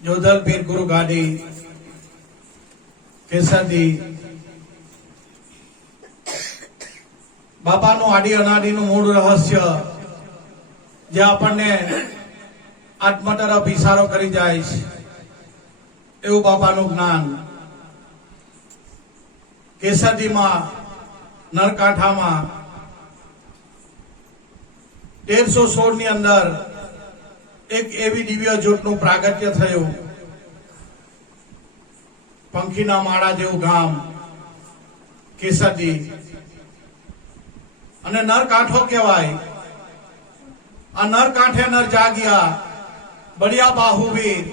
જોધલ પીર ગુરુ ગાડી કેસરદી બાપાનું આડી અનાડીનું મૂળ રહસ્ય જે આપણને આત્મ તરફ ઇશારો કરી જાય છે એવું બાપાનું જ્ઞાન કેસરદીમાં નરકાંઠામાં 1316 ની અંદર એક એવી દિવ્ય જ્યોતનું પ્રાગટ્ય થયું. પંખીના માળા જેવું ગામ કેસરદી અને નરકાંઠો કહેવાય. આ નરકાંઠે નર જાગ્યા બળિયા બાહુવીર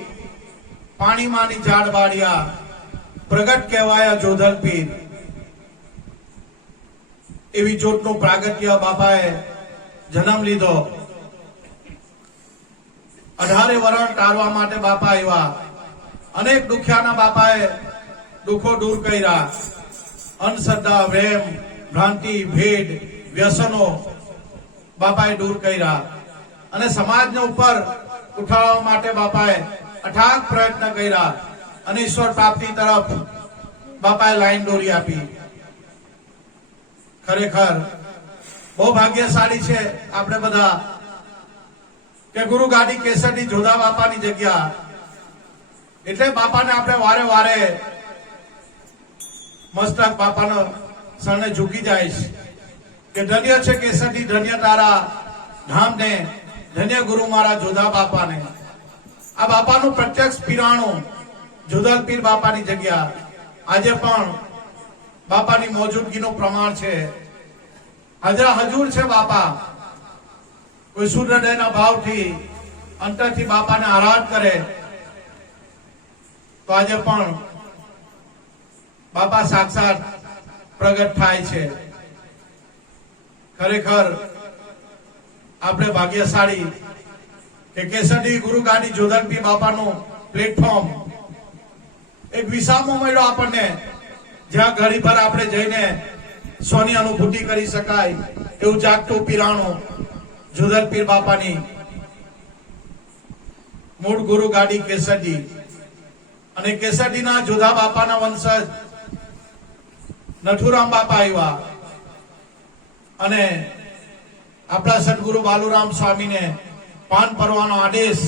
પાણીમાંની ઝાડ બાળિયા પ્રગટ કહેવાયા જોધલ પીર. એવી જ્યોતનું પ્રાગટ્ય બાપાએ જન્મ લીધો. 18 વર્ષ ટાળવા માટે બાપા આવ્યા. અનેક દુખ્યાના બાપાએ દુઃખો દૂર કર્યા. અંધશ્રદ્ધા, વેમ, ભ્રાંતિ, ભેદ, વ્યસનો બાપાએ દૂર કર્યા અને સમાજને ઉપર ઉઠાવવા માટે બાપાએ અથાગ પ્રયત્ન કર્યા અને ઈશ્વર પ્રાપ્તિ તરફ બાપાએ લાઈન દોરી આપી. ખરેખર બહુ ભાગ્યશાળી છે આપણે બધા કે ગુરુ ગાડી કેસરદી જોધા બાપાની જગ્યા. એટલે બાપાને આપણે વારે વારે મસ્તક બાપાનો શરણે ઝૂકી જાય કે ધન્ય છે કેસરદી, ધન્ય તારા ધામને, ધન્ય ગુરુ મારા જોધા બાપાને. આ બાપાનું પ્રત્યક્ષ પીરાણું જોધલ પીર બાપાની જગ્યા આજે પણ બાપાની મોજૂદગીનું પ્રમાણ છે. હાજરા હજુર છે બાપા. કોઈ શુદ્ધ હૃદયના ભાવથી અંતરથી બાપાને આરાધ કરે તો આજે પણ બાપા સાક્ષાત પ્રગટ થાય છે. ખરેખર આપણે ભાગ્યશાળી કે કેસરદી ગુરુ ગાડી જોધલ પીર બાપાનું પ્લેટફોર્મ એક વિસામો મળ્યો આપણને, જ્યાં ઘડીભર આપણે જઈને સ્વની અનુભૂતિ કરી શકાય એવું જાગતું પીરાણું જોધલ પીર બાપાની મૂળ ગુરુ ગાડી કેસરદી. અને કેસરદીના જોધા બાપાના વંશજ નથુરામ બાપા આવ્યા અને આપણા સદગુરુ બાલુરામ સ્વામીને પાન પરવાનો આદેશ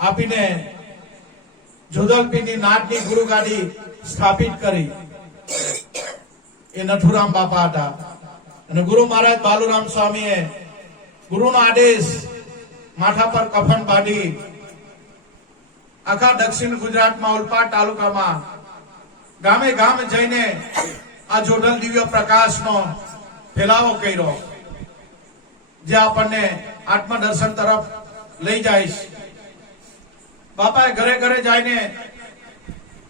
આપીને જોધલ પીરની નાટની ગુરુ ગાડી સ્થાપિત કરી. એ નથુરામ બાપા હતા અને ગુરુ મહારાજ બાલુરામ સ્વામીએ ગુરુનો આદેશ માથા પર કફન બાંધી આખા દક્ષિણ ગુજરાતમાં ઓલપાડ તાલુકામાં ગામે ગામ જઈને આ જોધલ દિવ્ય પ્રકાશનો ફેલાવો કર્યો, જે આપણને આત્મદર્શન તરફ લઈ જાય. બાપાએ ઘરે ઘરે જઈને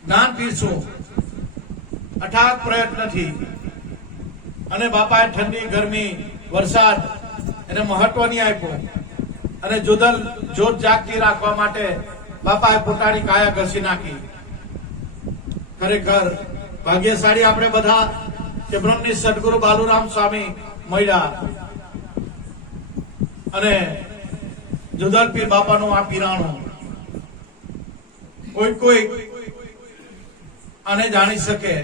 જ્ઞાન પીરસ્યું અથાગ પ્રયત્નથી. અને બાપાએ ઠંડી, ગરમી, વરસાદ એને મહત્વ નહીં આપ્યું અને જોધલ જોત જાગતી રાખવા માટે બાપાએ પોતાની કાયા ઘસી નાખી. ખરેખર ભાગ્યશાળી આપણે બધા કે બ્રહ્મની સદગુરુ બાલુરામ સ્વામી મળ્યા અને જોધલ પીર બાપાનું આ પીરાણું કોઈ આને જાણી શકે.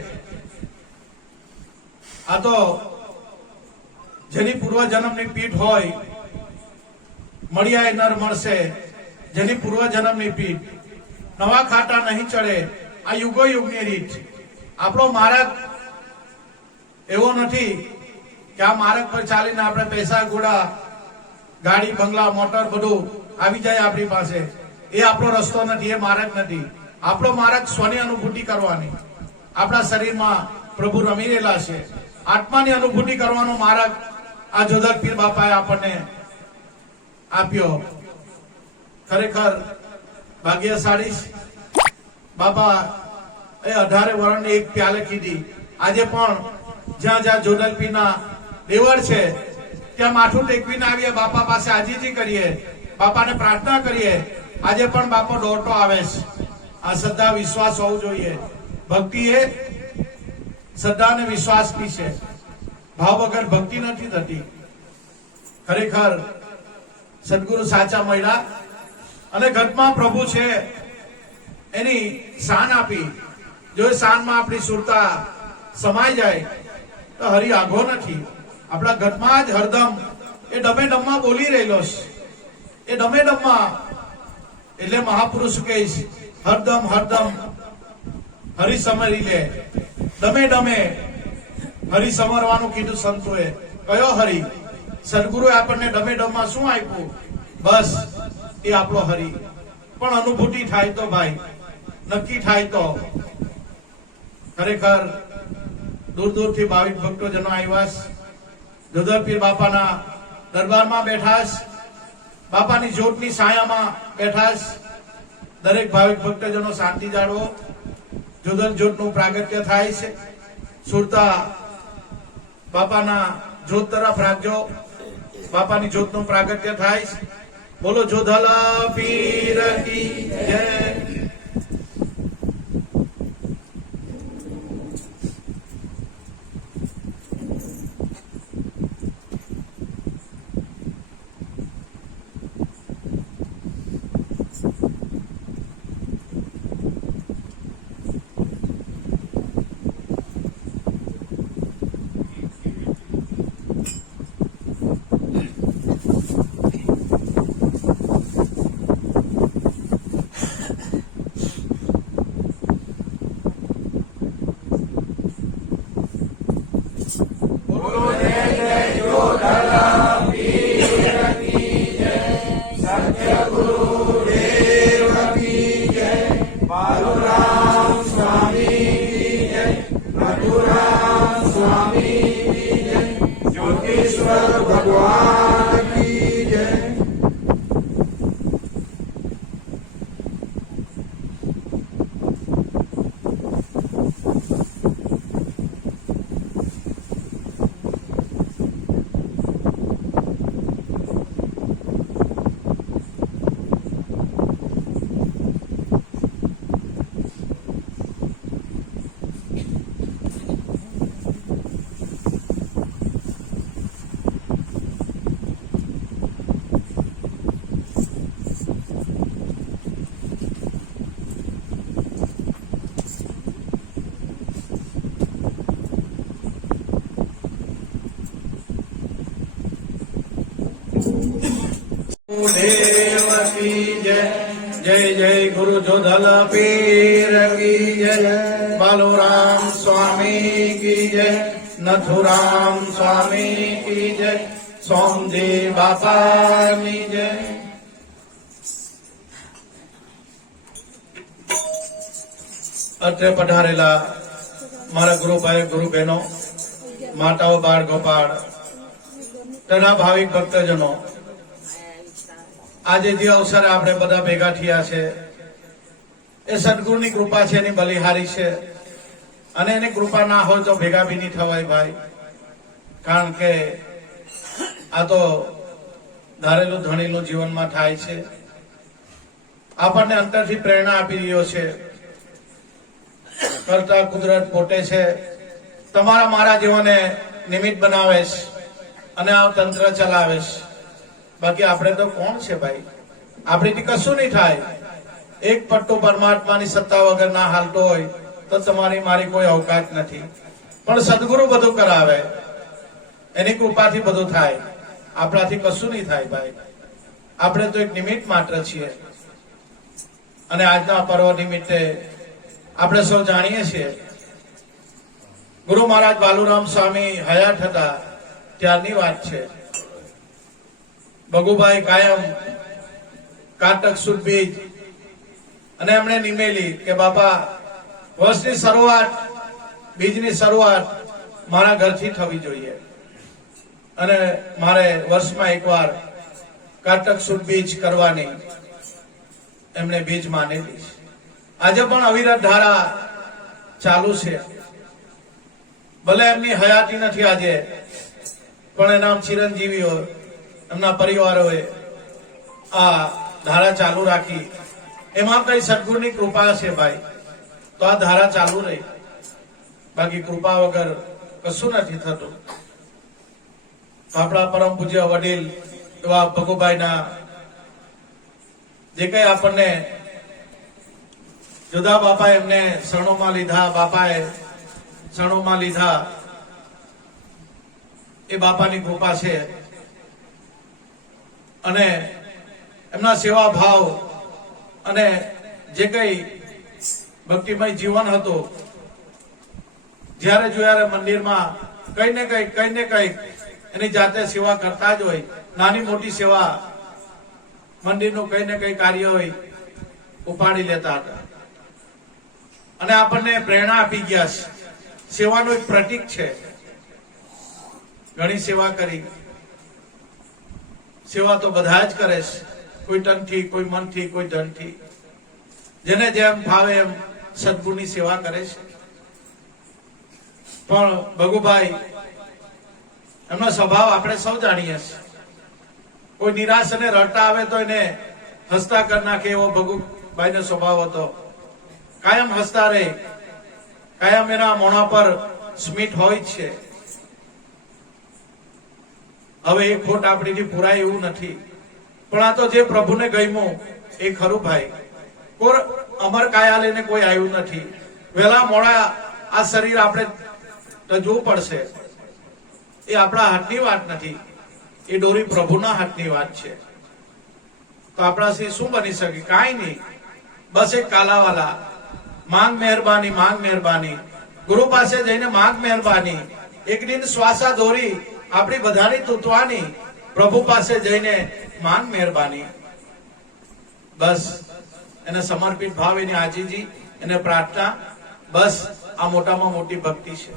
આ તો જેની પૂર્વ જન્મની પીઠ હોય મળ્યા નર મળશે. જેની પૂર્વ જન્મની પીઠ નવા ખાટા નહીં ચડે. આ યુગો યુગની રીત. આપણો માર્ગ એવો નથી કે આ માર્ગ પર ચાલીને આપણે પૈસા ગોળા, ગાડી, બંગલા, મોટર બધું આવી જાય આપણી પાસે. એ આપણો રસ્તો નથી, એ માર્ગ નથી. આપણો માર્ગ સ્વની અનુભૂતિ કરવાની. આપણા શરીરમાં પ્રભુ રમી રહેલા છે. આત્માની અનુભૂતિ કરવાનો માર્ગ આ જોધલ પીર બાપાએ આપણને આપ્યો. ખરેખર ભાગ્યશાળી બાપા એ 18 વર્ષની એક પ્યાલે કીધી. આજે પણ જ્યાં જ્યાં જોધલ પીરના દેવળ છે ત્યાં માથું ટેકવીને આવીએ, બાપા પાસે આજીજી કરીએ, બાપાને પ્રાર્થના કરીએ. આજે પણ બાપો દોડતો આવે છે. આ શ્રદ્ધા વિશ્વાસ હોવું જોઈએ. ભક્તિ એ શ્રદ્ધા અને વિશ્વાસની છે. ભાવ વગર ભક્તિ નથી થતી. ખરેખર સદગુરુ સાચા મળ્યા અને ઘટમાં પ્રભુ છે એની શાન આપી. જો એ શાનમાં આપણી સુરતા સમાઈ જાય તો હરિ આઘો નથી. આપણા ઘટમાં જ હરદમ એ ડમે ડમમાં બોલી રહેલો છે. એ ડમે ડમમાં એટલે મહાપુરુષ કહીશ હરદમ હરદમ હરિ સમરી લે. ડમે ડમે હરિ સમરવાનું કીધું સંતોએ. કયો હરિ? સદગુરુએ આપણને ડમે ડમમાં શું આપ્યું? બસ એ આપણો હરિ. પણ અનુભૂતિ થાય તો ભાઈ, નક્કી થાય તો. ખરેખર દૂર દૂરથી ભાવિક ભક્તોજનો આવ્યા. જોધર પીર બાપાના દરબારમાં બેઠા, બાપાની જ્યોતની છાયામાં બેઠા. દરેક ભાવિક ભક્તજનો શાંતિ જાળવો. જોધર જ્યોતનું પ્રાગટ્ય થાય છે. સુરતા બાપાના જ્યોત તરફ રાખજો. બાપાની જ્યોતનું પ્રાગટ્ય થાય છે. બોલો જોધલા પીર કી જય. देव की जय. जय जय गुरु जोधल पीर की जय. बालूराम स्वामी की जय. नथुराम स्वामी की जय. सोमदेव बापाની જય. અત્રે પધારેલા મારા ગુરુભાઈ ગુરુ બહેનો, માતાઓ, બાળ ગોપાળ તથા ભાવિક ભક્તજનો, આજે જે અવસરે આપણે બધા ભેગા થયા છે એ સદગુરુની કૃપા છે, એની બલિહારી છે. અને એની કૃપા ના હોય તો ભેગા બી નહીં થવાય ભાઈ. કારણ કે આ તો ધારેલું ધણેલું જીવનમાં થાય છે. આપણને અંતરથી પ્રેરણા આપી રહ્યો છે. કરતા કુદરત પોતે છે. તમારા મારા જીવને નિમિત્ત બનાવે છે અને આ તંત્ર ચલાવે છે. બાકી આપણે તો કોણ છે ભાઈ? આપણીથી કશું નહીં થાય. એક પટ્ટો પરમાત્માની સત્તા વગર ના હાલતો હોય તો તમારી મારી કોઈ અવકાશ નથી. પણ સદગુરુ બધું કરાવે, એની કૃપાથી બધું થાય. આપણાથી કશું નહીં થાય ભાઈ. આપણે તો એક નિમિત્ત માત્ર છીએ. અને આજના પર્વ નિમિત્તે આપણે સૌ જાણીએ છીએ, ગુરુ મહારાજ બાલુરામ સ્વામી હયાત હતા ત્યારની વાત છે. ભગુભાઈ કાયમ કાટક સુદ બીજ અને એમણે નિમેલી કે બાપા, વર્ષની શરૂઆત, બીજની શરૂઆત મારા ઘરથી થવી જોઈએ અને મારે વર્ષમાં એકવાર કાટક સુદ બીજ કરવાની એમણે બીજ માનેલી. આજે પણ અવિરત ધારા ચાલુ છે. ભલે એમની હયાતી નથી આજે, પણ એના ચિરંજીવીઓ, એમના પરિવારોએ આ ધારા ચાલુ રાખી. એમાં કઈ સદગુરુની કૃપા છે ભાઈ, તો આ ધારા ચાલુ રહી. બાકી કૃપા વગર કશું નથી થતું. આપણા પરમ પૂજ્ય વડીલ એવા ભગુભાઈના જે કઈ આપણને જુદા બાપાએ એમને શરણોમાં લીધા, બાપાએ શરણોમાં લીધા. એ બાપાની કૃપા છે અને એમના સેવા ભાવ અને જે કઈ ભક્તિમય જીવન હતું, જ્યારે જોયારે મંદિરમાં કઈ ને કઈ એની જાતે સેવા કરતા જ હોય. નાની મોટી સેવા, મંદિરનું કઈ ને કઈ કાર્ય હોય, ઉપાડી લેતા હતા અને આપણને પ્રેરણા આપી ગયા છે. સેવાનું એક પ્રતીક છે. ઘણી સેવા કરી. સેવા તો બધા જ કરે છે, કોઈ તનથી, કોઈ મનથી, કોઈ ધનથી. જેને જેમ ભાવે એમ સદગુણની સેવા કરે છે. પણ ભગુભાઈ એમનો સ્વભાવ આપણે સૌ જાણીએ છીએ. કોઈ નિરાશ અને રડતા આવે તો એને હસતા કરી નાખે, એવો ભગુભાઈ નો સ્વભાવ હતો. કાયમ હસતા રહે, કાયમ એના મોઢા પર સ્મિત હોય જ છે. હવે એ ખોટ આપણીથી પૂરાય એવું નથી, પણ આ તો જે પ્રભુને ગમ્યું એ ખરું ભાઈ. કોઈ અમર કાયા લઈને કોઈ આવ્યું નથી. વહેલા મોડા આ શરીર આપણે જોવું પડશે. એ આપણા હાથની વાત નથી, એ ડોરી પ્રભુના હાથની વાત છે. તો આપણાથી શું બની શકે? કાંઈ નહીં. બસ એક કાલાવાલા, માંગ મહેરબાની, માંગ મહેરબાની. ગુરુ પાસે જઈને માંગ મહેરબાની. એક દિન શ્વાસા દોરી આપણી બધાની તૂટવાની. પ્રભુ પાસે જઈને માંગ મહેરબાની. બસ એને સમર્પિત ભાવ, એની આજીજી, એને પ્રાર્થના. બસ આ મોટામાં મોટી ભક્તિ છે.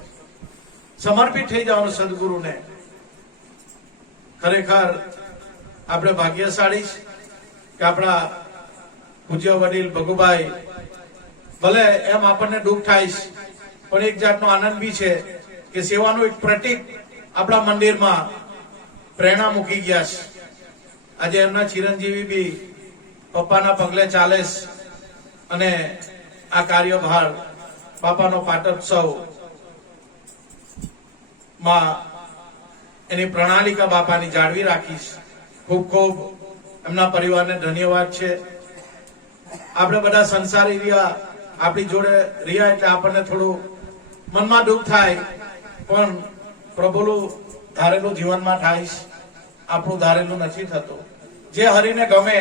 સમર્પિત થઈ જવાનું સદગુરુને. ખરેખર આપણે ભાગ્યશાળી કે આપણા પૂજ્ય વડીલ ભગુભાઈ, ભલે એમ આપણને દુઃખ થાય પણ એક જાતનો આનંદ બી છે કે સેવાનું એક પ્રતીક આપણા મંદિરમાં પ્રેરણા મૂકી ગયા છે. આજે એમના ચિરંજીવી બી પપ્પાના પગલે ચાલે અને આ કાર્યભાર બાપાનો પાટોત્સવ માં એની પ્રણાલિકા બાપાની જાળવી રાખીશ. ખૂબ ખૂબ એમના પરિવારને ધન્યવાદ છે. આપણે બધા સંસારી રહ્યા, આપણી જોડે રહ્યા એટલે આપણને થોડું મનમાં દુઃખ થાય, પણ પ્રભુનું ધારેલું જીવનમાં થાય. આપણું ધારેલું નથી થતું. જે હરિને ગમે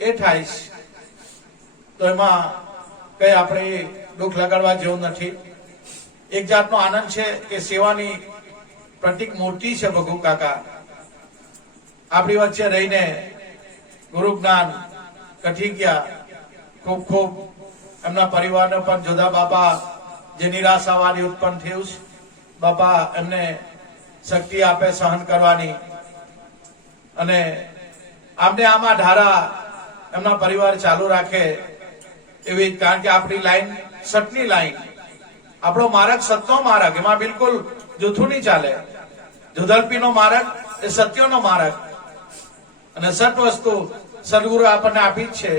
એ થાય. તો એમાં કઈ આપણે દુઃખ લગાડવા જેવું નથી. એક જાતનો આનંદ છે કે સેવાની પ્રતિક મૂર્તિ છે ભગુ કાકા. આપણી વચ્ચે રહીને ગુરુ જ્ઞાન કઠી ગયા. ખૂબ ખૂબ એમના પરિવારને પણ જુદા બાપા જે નિરાશાવાદી ઉત્પન્ન થયું છે, બાપા એમને શક્તિ આપે સહન કરવાની. અને આમને આમાં ધારા એમના પરિવાર ચાલુ રાખે એવી. કારણ કે આપણી લાઈન સટની લાઈન, આપણો માર્ગ સતનો માર્ગ, એમાં બિલકુલ જૂઠું નહીં ચાલે. જુદલપીનો માર્ગ એ સત્યનો માર્ગ. અને સત વસ્તુ સદગુરુ આપણને આપી જ છે,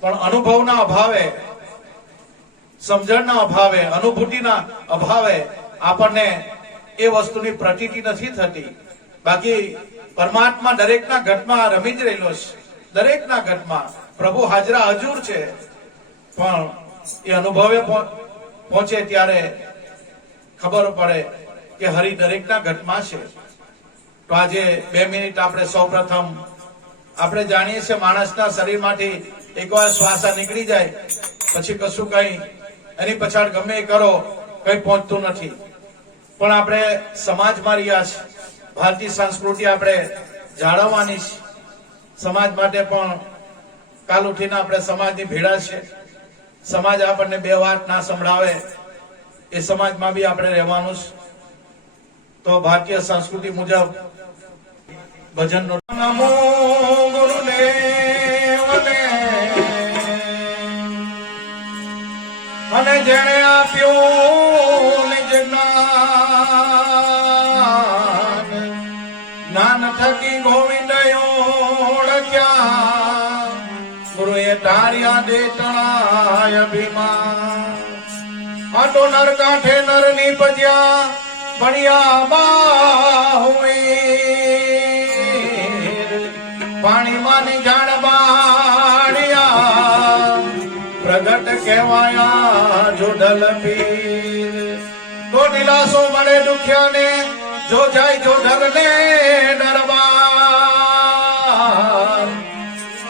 પણ અનુભવના અભાવે, સમજણના અભાવે, અનુભૂતિના અભાવે આપણને એ વસ્તુની પ્રતીતિ નથી થતી. બાકી પરમાત્મા દરેકના ઘટમાં રમી જ રહેલો છે. દરેકના ઘટમાં પ્રભુ હાજરા હજુર છે, પણ એ અનુભવે પહોંચે ત્યારે ખબર પડે કે હરિ દરેકના ઘટમાં છે. તો આજે 2 મિનિટ આપણે સૌપ્રથમ આપણે જાણીએ છીએ માણસના શરીરમાંથી એકવાર શ્વાસ નીકળી જાય પછી કશું કઈ એની પછાડ ગમે એ કરો કઈ પહોંચતું નથી. પણ આપણે સમાજમાં રહ્યા છીએ, ભારતીય સંસ્કૃતિ આપણે જાળવવાની છે. સમાજ માટે પણ કાલ ઉઠીને આપણે સમાજની ભેળા છે. સમાજ આપણને બે વાત ના સંભળાવે એ સમાજમાં બી આપણે રહેવાનું છે. તો ભારતીય સંસ્કૃતિ મુજબ ભજનનો નમો ગુરુદેવને અને જેણે આપ્યું નિજ જ્ઞાન થકી ગોવિંદ ઓળખ્યા ગુરુએ તાર્યા દેતણાય અભિમાન. આ તો નર કાંઠે નર નીપજ્યા બણિયા બાહુઈ પાણીમાં ની જાણ બાળિયા પ્રગટ કહેવાયા જોડલ પીર તો દિલાસો મળે દુખ્યાને જો જાય જોડલને દરબાર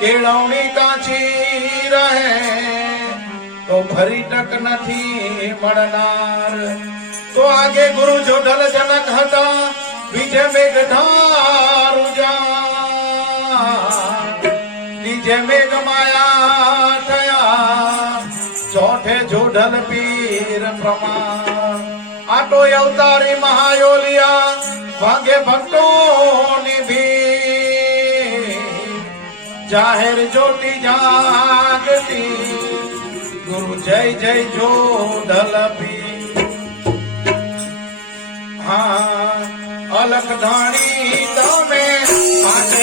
કેળવણી કાચી રહે તો ફરી ટક નથી મળનાર તો આગે ગુરુ જોડલ જનક હતા બીજે મેઘધાર ઉજા નીચે મેઘ માયા થયા ચોથે જોડલ પીર પ્રમાણ આટો અવતારી મહાયોલિયા ભાગે ભક્તોની ભીડ જાહેર જ્યોતિ જાગતી ગુરુ જય જય જોડલ પીર હા અલખ ધાણી તમે આજે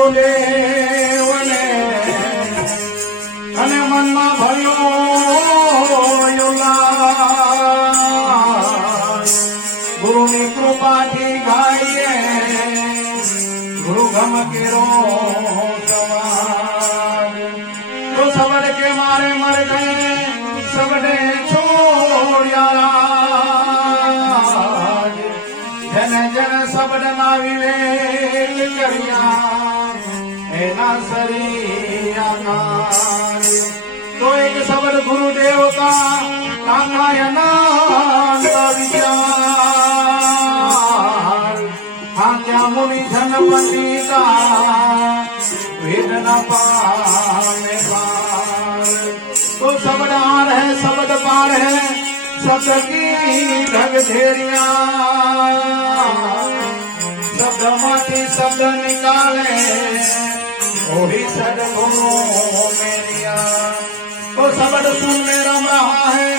ગુરુદેવને અને મનમાં ભયો ગુરુની કૃપાથી ગાઈએ ગુરુ ગમ કેરો તો સબડ કે મારે મર ગયે સબડે છોડ્યા જેને જેને સબડ ના વિવેક કર્યા એના સરિયા તો એક સબડ ગુરુદેવ કા કાકાયના વિચાર આज्ञा मुनि जन पंडिता वेद न पामे पार तो सबड आर है सबड पार है शब्द की ढग धेरिया शब्द माथी शब्द निकाले वही सदगुरु मेरिया तो सबड सुन में रम रहा है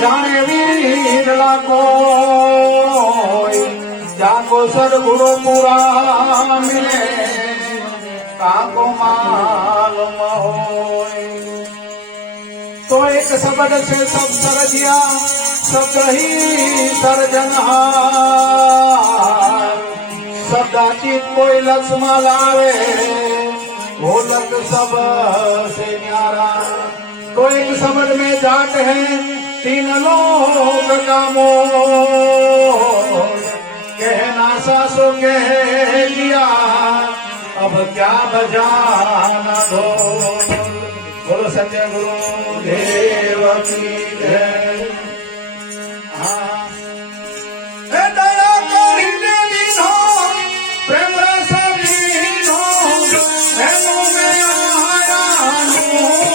जाने वीर को जाको सदगुरु पूरा मिले काको मालूम होय तो एक शब्द से सब सरजिया शब्द ही सर्जनहार शब्दातीत कोई लक्ष्मा लावे वो लक सब से न्यारा तो एक शब्द में जाट है तीन लोग का मोल कहना सासो कह लिया अब क्या बजाना दो बोलो सत्य गुरु देव की जय दया करीने दीनो प्रेम रस दीनो प्रेमों में आया नूर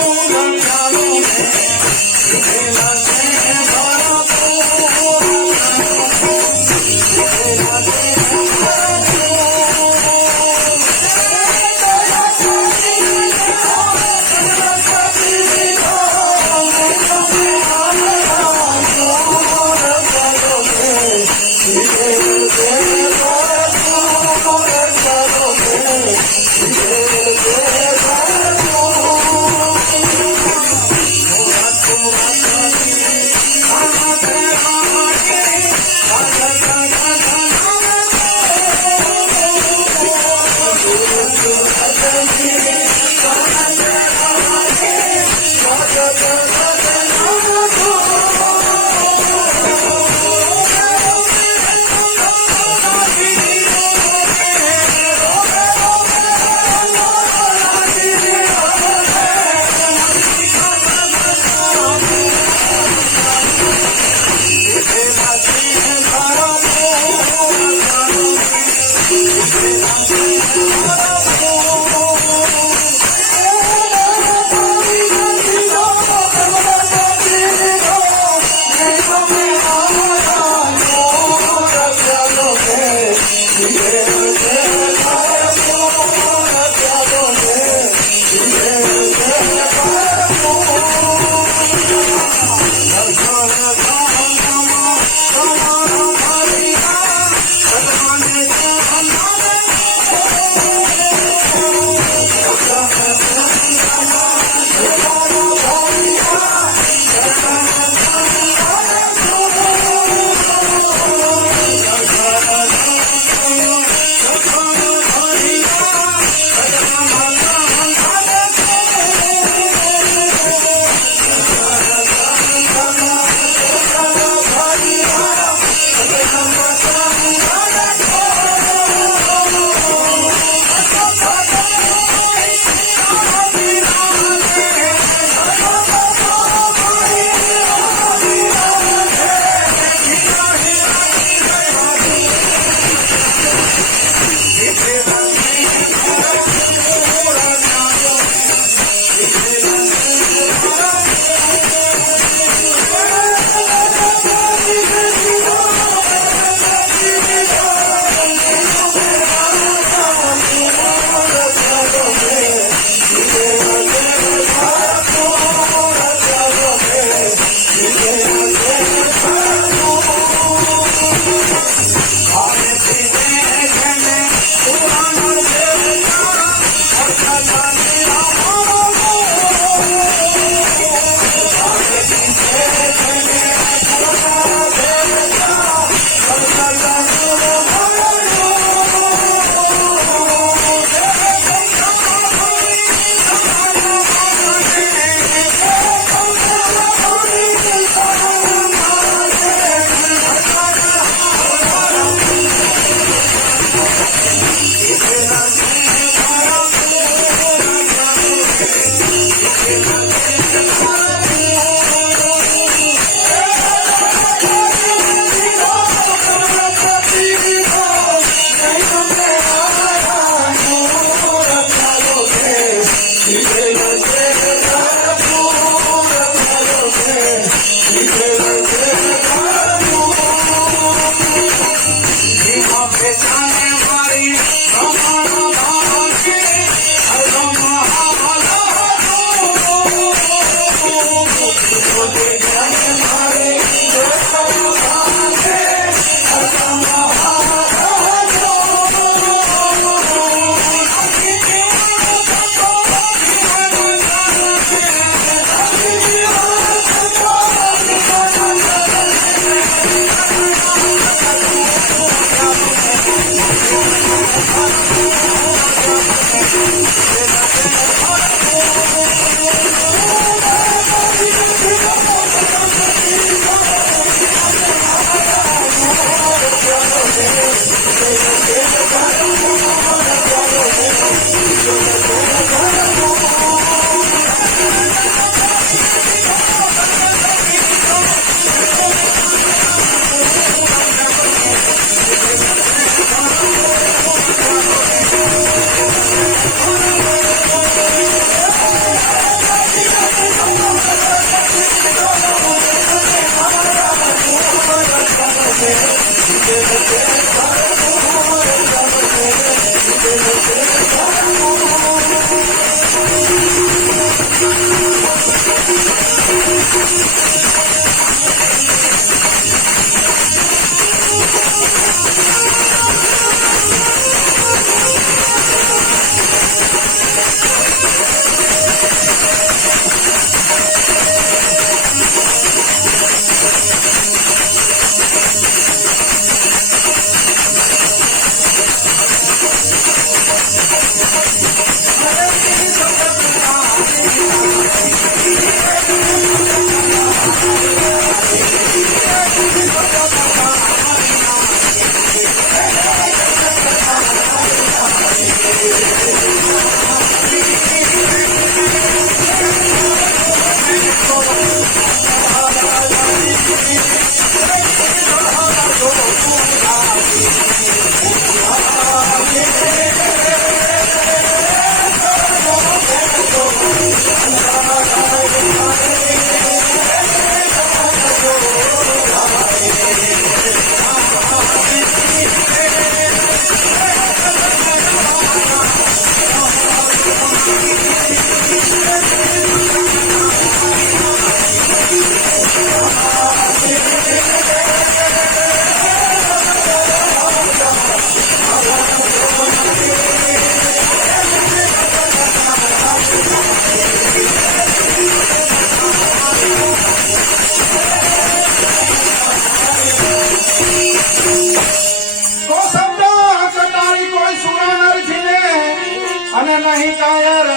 અને નહીં કાયર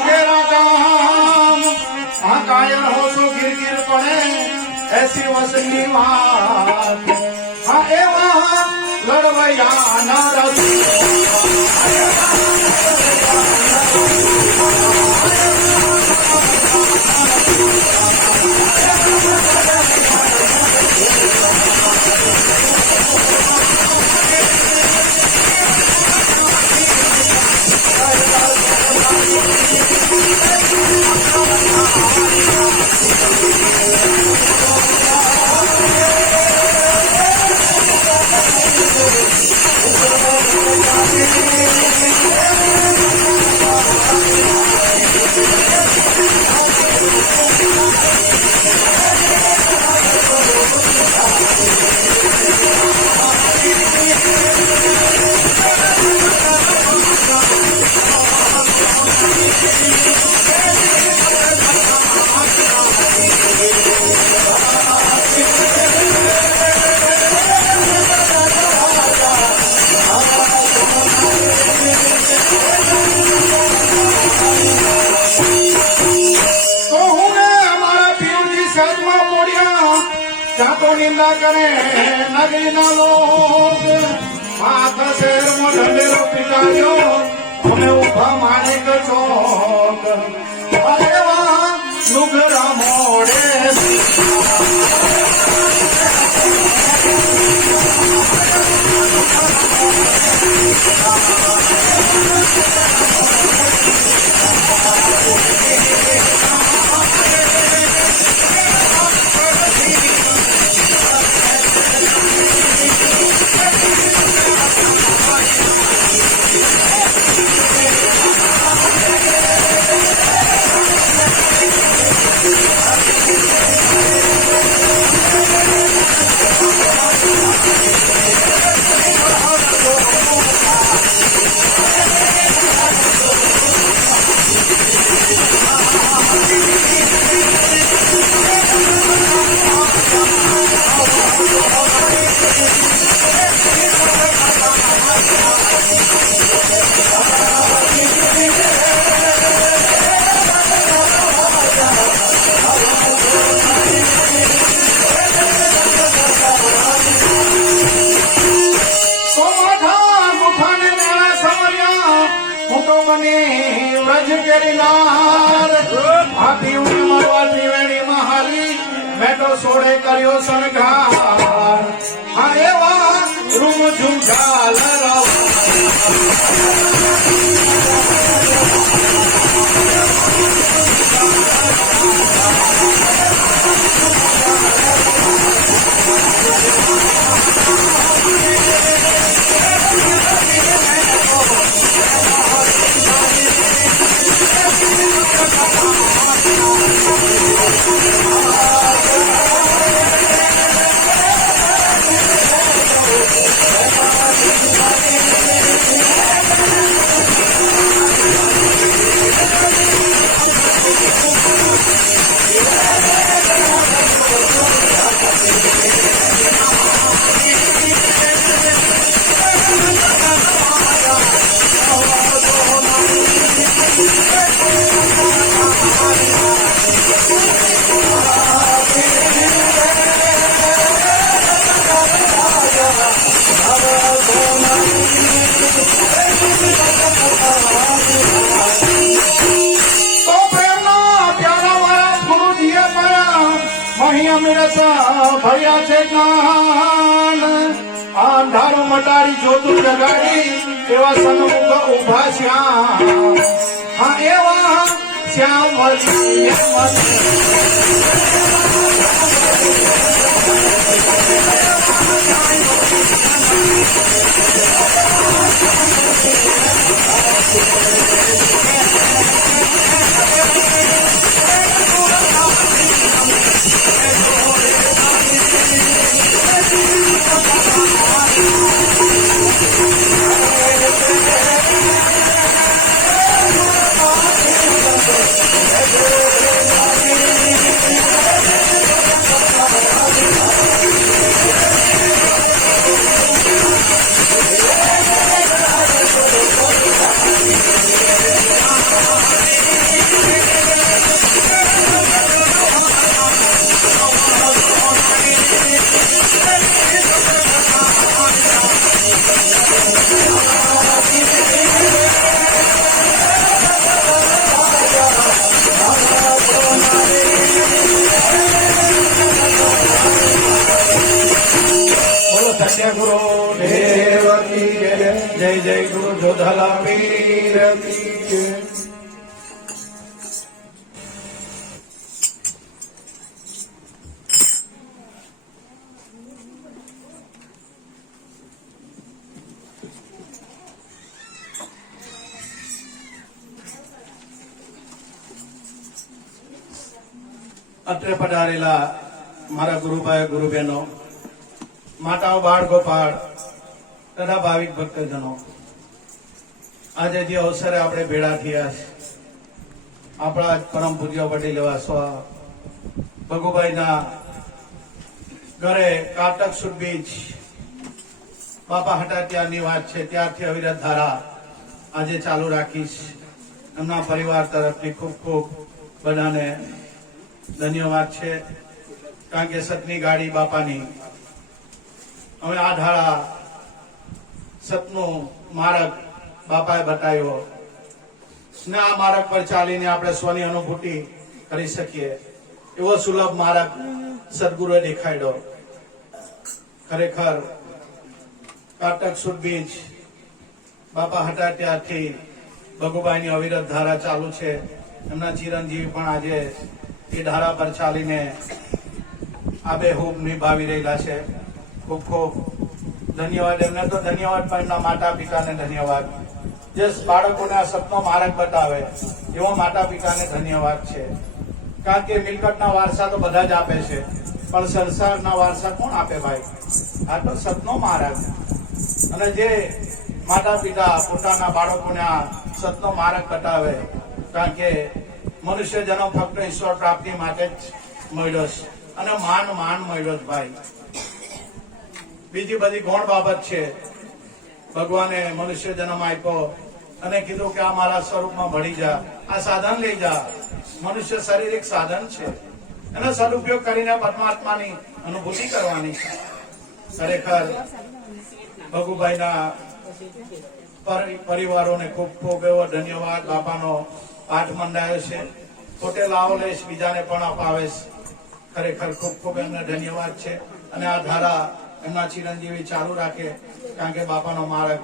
તેરા કામ હા કાયર હો તો ગિર ગિર પડે એસી વસની વાત હા એવા લડવૈયા ના રતી तो निंदा करे नगरी ना लोग माथ शेर में ढंडेरो पिटायो हमें उभा माणिक चौक अरे वहाँ नुगरा मोड़े व्रज केरी नार हाथी मरवा त्रिवेणी महाली मैं तो सोड़े करियो संघार हाँ एवा रूम झुमझाल અમૃત ભર્યા છે કાન અંધારું મટાડી જોતું જગાડી એવા સન્મુખ ઉભા શ્યામ હા એવા શ્યામ ગુરુ દેવ કી જય. જય જય ગુરુ જોધાલા પીર કી જય. અત્રે પધારેલા મારા ગુરુભાઈ ગુરુબહેનો, માતાઓ, બાળ ગોપાળ તથા ભાવિક ભક્તજનો, આજે જે અવસરે આપણે ભેળા થયા છે, આપણા પરમ પૂજ્ય વડીલ એવા સ્વ ભગુભાઈના ઘરે કારતક સુદ બીજ બાપા હતા ત્યારની વાત છે. ત્યારથી અવિરત ધારા આજે ચાલુ રાખીશ. એમના પરિવાર તરફથી ખૂબ ખૂબ બધાને ધન્યવાદ છે, કારણ કે સતની ગાડી બાપાની અમે આ ધારા સતનો માર્ગ બાપાએ બતાવ્યો ને આ માર્ગ પર ચાલીને આપણે સ્વની અનુભૂતિ કરી શકીએ એવો સુલભ માર્ગ સદગુરુએ દેખાડ્યો. ખરેખર કારતક સુદ બીજ બાપા હતા ત્યારથી ભગુભાઈની અવિરત ધારા ચાલુ છે. એમના ચિરંજીવી પણ આજે એ ધારા પર ચાલીને આબેહૂબ નિભાવી રહેલા છે. ખૂબ ખૂબ ધન્યવાદ એમને તો ધન્યવાદ, પણ એમના માતા પિતાને ધન્યવાદ. જે બાળકોને આ સપનો માર્ગ બતાવે એવો માતા પિતાને ધન્યવાદ છે. કારણ કે મિલકતના વારસા તો બધા જ આપે છે, પણ સંસારના વારસા કોણ આપે ભાઈ? આ તો સતનો માર્ગ. અને જે માતા પિતા પોતાના બાળકોને આ સતનો માર્ગ બતાવે, કારણ કે મનુષ્ય જન્મ ફક્ત ઈશ્વર પ્રાપ્તિ માટે જ મળ્યો છે અને માન મળ્યો છે ભાઈ. બીજી બધી ગૌણ બાબત છે. ભગવાને મનુષ્ય જન્મ આપ્યો અને કીધું કે આ મારા સ્વરૂપમાં ભળી જા, આ સાધન લઈ જા. મનુષ્ય શરીર એક સાધન છે, એનો સદુપયોગ કરીને પરમાત્માની અનુભૂતિ કરવાની છે. ખરેખર ભગુભાઈના પરિવારોને ખૂબ ખૂબ એવો ધન્યવાદ. બાપાનો પાઠ મંડાયો છે, પોતે લાવો લેશ, બીજાને પણ અપાવેશ. ખરેખર ખૂબ ખૂબ એમને ધન્યવાદ છે. અને આ ધારા એમના ચિરંજીવી ચાલુ રાખે, કારણ કે બાપાનો માર્ગ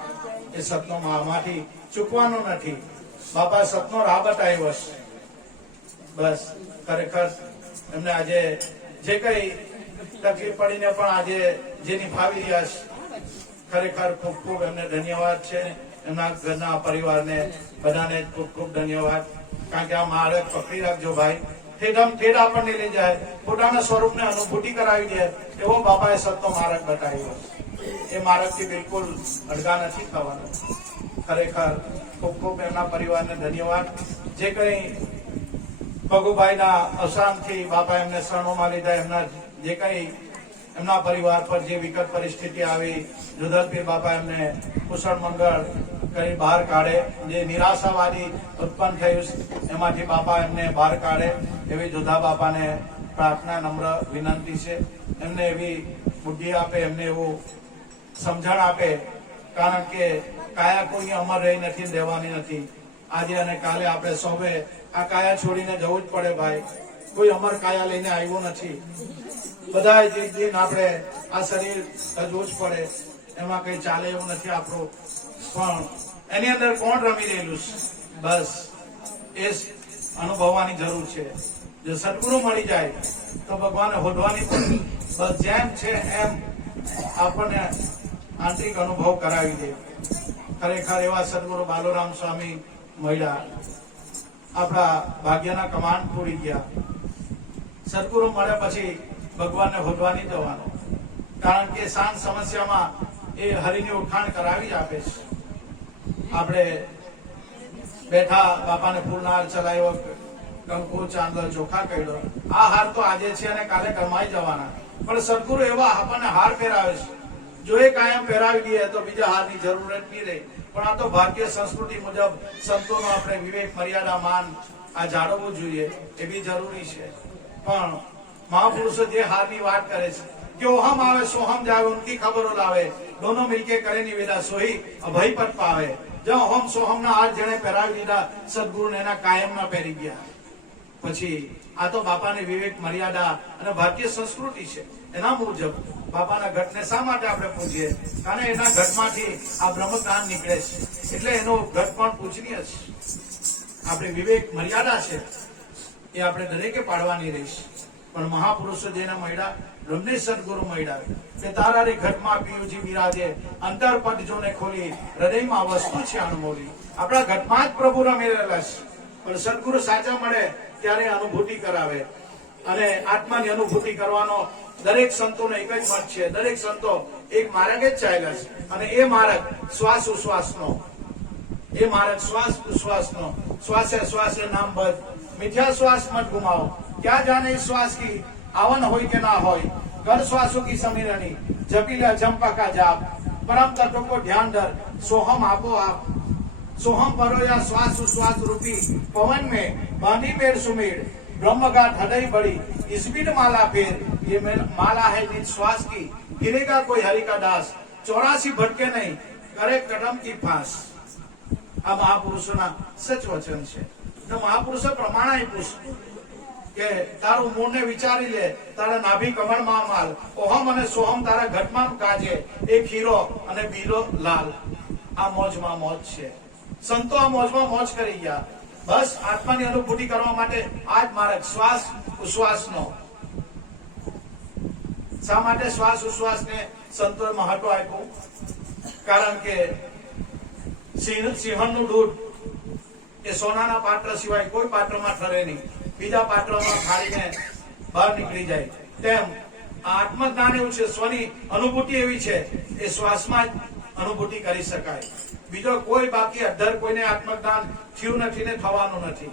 એ સતનો માંથી ચૂકવાનો નથી. બાપા સતનો રાહ બતાવ્યો છે. બસ ખરેખર એમને આજે જે કઈ તકલીફ પડીને પણ આજે જે નિભાવી રહ્યા છે, ખરેખર ખૂબ ખૂબ એમને ધન્યવાદ છે. એમના ઘરના પરિવારને બધાને ખૂબ ખૂબ ધન્યવાદ. કારણ કે આ માર્ગ પકડી રાખજો ભાઈ, ઠેઠ આપણને લઈ જાય, પોતાના સ્વરૂપને અનુભૂતિ કરાવી દે એવો બાપાએ સતનો માર્ગ બતાવ્યો. એ માર્ગથી બિલકુલ અડગા નથી થવાનો. ખરેખર ખૂબ ખૂબ એમના પરિવારને ધન્યવાદ. જે કઈ ભગુભાઈના અવસાનથી બાપા એમને શરણોમાં લીધા, એમના જે કઈ એમના પરિવાર પર જે વિકટ પરિસ્થિતિ આવી, જુદલપીર બાપા એમને કુશળ મંગળ કરી બહાર કાઢે. જે નિરાશાવાદી ઉત્પન્ન થયું એમાંથી બાપા એમને બહાર કાઢે એવી જોધા બાપાને પ્રાર્થના, નમ્ર વિનંતી છે. એમને એવી બુદ્ધિ આપે, એમને એવું સમજણ આપે, કારણ કે કાયા કોઈ અમર રહી નથી, દેવાની નથી. આજે અને કાલે આપણે સૌએ આ કાયા છોડીને જવું જ પડે ભાઈ. કોઈ અમર કાયા લઈને આવ્યો નથી. બધા એક દિન આપણે આ શરીર જોજ પડે, એમાં કઈ ચાલે એવું નથી આપણું. પણ એની અંદર કોણ રમી રહેલું છે, બસ એ અનુભવવાની જરૂર છે. જો સદગુરુ મળી જાય તો ભગવાનને હોદવાની પણ બસ જેમ છે એમ આપણને આંતરિક અનુભવ કરાવી દે. ખરેખર એવા સદગુરુ બાલુરામ સ્વામી મળ્યા, આપણા ભાગ્યના કમાન્ડ તોડી ગયા. સદગુરુ મળ્યા પછી ભગવાનને હોદવાની જવાનો, કારણ કે શાંત સમસ્યામાં એ હરિની ઓળખાણ કરાવી જ આપે છે. આપણે બેઠા બાપાને ફૂલનો હાર ચલાવ્યો, કંકુ ચાંદલો ચોખા કર્યો. આ હાર તો આજે છે અને કાલે કમાઈ જવાના, પણ સદગુરુ એવા આપણને હાર પહેરાવે છે. જો એ કાયમ પહેરાવી દઈએ તો બીજા હારની જરૂરત નહીં રહે. પણ આ તો ભારતીય સંસ્કૃતિ મુજબ સંતોનો આપણે વિવેક મર્યાદા માન આ જાળવવું જોઈએ, એ બી જરૂરી છે. પણ મહાપુરુષો જે હારની વાત કરે છે कि ओहम आवे सोहम जावे उनकी खबरों लावे, दोनों मिलके करे निवेदा सोही अभय पद पावे. जो ओहम सोहम ना हार जने પહેરાવી દીધા સદગુરુ ને એના કાયમ ના પહેરી ગયા. પછી આ તો બાપાની વિવેક મર્યાદા અને ભારતીય સંસ્કૃતિ છે. એના મુજબ બાપાના ઘટને શા માટે આપણે પૂજીએ? કારણ એના ઘટમાંથી આ બ્રહ્મજ્ઞાન નીકળે છે, એટલે એનો ઘટ પણ પૂજનીય છે. આપણી વિવેક મર્યાદા છે એ આપણે દરેકે પાડવાની રહીશ. પણ મહાપુરુષો જેને મળ્યા, બ્રહ્મની સદગુરુ મળ્યા, કે તારા રે ઘટમાં પિયુજી બિરાજે, અંતર પદ જોને ખોલી, હૃદયમાં વસ્તુ છે અણમોલી. આપણા ઘટમાં જ પ્રભુ રમી રહેલા છે. પણ સદગુરુ સાચા મળે ત્યારે અનુભૂતિ કરાવે, અને આત્માની અનુભૂતિ કરવાનો દરેક સંતોનો એક જ મત છે. દરેક સંતો એક માર્ગ જ ચાલ્યા છે, અને એ માર્ગ શ્વાસ ઉશ્વાસનો, એ માર્ગ શ્વાસ ઉશ્વાસનો. શ્વાસે શ્વાસે નામ બધ, મિથ્યા શ્વાસ મત ગુમાओ. क्या जाने इस श्वास की आवन होय के ना होय, कर श्वासों की समीरणी, जपी ले जंपा का जाप, परम तत्व को ध्यान धर, सोहम आपो आप. सोहम परो या श्वास उश्वास रूपी पवन में बांधी पेड़ सुमेड़, ब्रह्म गाठ हृदय बड़ी, इस बीड माला पेड़. ये माला है निज श्वास की, गिरेगा कोई हरि का दास, 84 भटके नहीं, करे कदम की फांस. આ મહાપુરુષોના સચ વચન છે. તો મહાપુરુષો પ્રમાણ આપ્યું કે તારું મૂળને વિચારી લે, તારા નાભી કમળમાં માલ, ઓહમ અને સોહમ તારા ઘટમાં કાજે, એક હીરો અને બીરો લાલ. આ મોજમાં મોજ છે. સંતો આ મોજમાં મોજ કરી ગયા. બસ આત્માની અનુભૂતિ કરવા માટે આ જ માર્ગ શ્વાસ ઉશ્વાસનો. શા માટે શ્વાસ ઉશ્વાસને સંતોએ મહત્વ આપ્યું? કારણ કે સિંહણનું દૂધ એ સોનાના પાત્ર સિવાય કોઈ પાત્રમાં ઠરે નહીં, બીજા પાત્રમાં ખાડીને બહાર નીકળી જાય. તેમ આત્મજ્ઞાન એવું છે, સ્વની અનુભૂતિ એવી છે, એ શ્વાસમાં જ અનુભૂતિ કરી શકાય. બીજો કોઈ બાકી અધર કોઈને આત્મજ્ઞાન થયું નથી ને થવાનું નથી.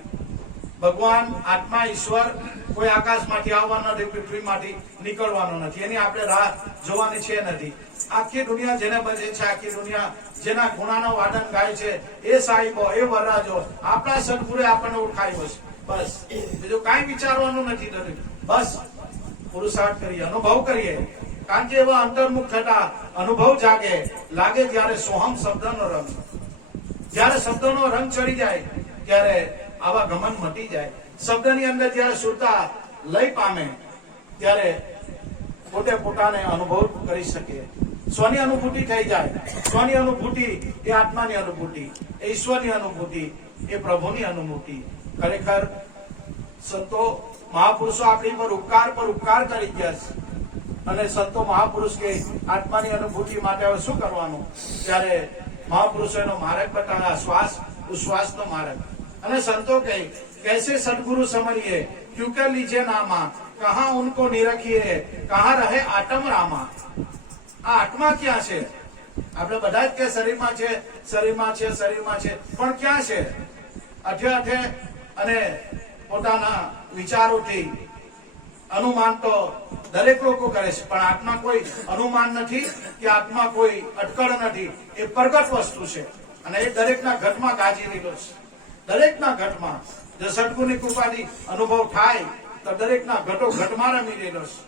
ભગવાન આત્મા ઈશ્વર કોઈ આકાશમાંથી આવવાનો નથી, પૃથ્વીમાંથી નીકળવાનો નથી. એની આપણે રાહ જોવાની છે નથી. આખી દુનિયા જેને બચે છે, આખી દુનિયા જેના ગુણાનો વાદન ગાય છે, એ સાહિબો, એ વરરાજો, આપણા સદગુરુએ આપણને ઓળખાયો છે. બસ બીજું કાંઈ વિચારવાનું નથી. બસ પુરુષાર્થ કરીએ, અનુભવ કરીએ. કારણ કે એવા અંતર્મુખ થતા અનુભવ જાગે, લાગે જ્યારે સોહમ શબ્દનો રંગ. જ્યારે શબ્દનો રંગ ચડી જાય ત્યારે આવા ગમન મટી જાય. શબ્દની અંદર જ્યારે સુરતા લય પામે ત્યારે પોતે પોતાને અનુભવ કરી શકે. સ્વની અનુભૂતિ થઈ જાય. સ્વની અનુભૂતિ એ આત્માની અનુભૂતિ, એ ઈશ્વરની અનુભૂતિ, એ પ્રભુની અનુભૂતિ. ખરેખર સંતો મહાપુરુષો આપણી પર ઉપકાર કરી ગયા છે. અને સંતો મહાપુરુષ કે આત્માની અનુભૂતિ માટે હવે શું કરવાનું? ત્યારે મહાપુરુષો એનો માર્ગ બતાવ્યા, શ્વાસ ઉશ્વાસનો માર્ગ. અને સંતો કહે कैसे सदगुरु समरिए, क्यों कर लीजिए नामा, कहाँ उनको निरखिए, कहाँ रहे आत्म रामा. આ આત્મા ક્યાં છે? આપણે બધા જ કે શરીરમાં છે, શરીરમાં છે, શરીરમાં છે, પણ ક્યાં છે? અઠે અને પોતાના વિચારોથી અનુમાન તો દરેક લોકો કરે છે, પણ આત્મા કોઈ અનુમાન નથી કે આત્મા કોઈ અટકળ નથી. એ પ્રગટ વસ્તુ છે, અને એ દરેકના ઘટમાં ગાજી રહેલો છે. દરેકના ઘટમાં જો સદગુરુની કૃપાથી અનુભવ થાય તો દરેકના ઘટો ઘટમાં રમી રહેલો છે.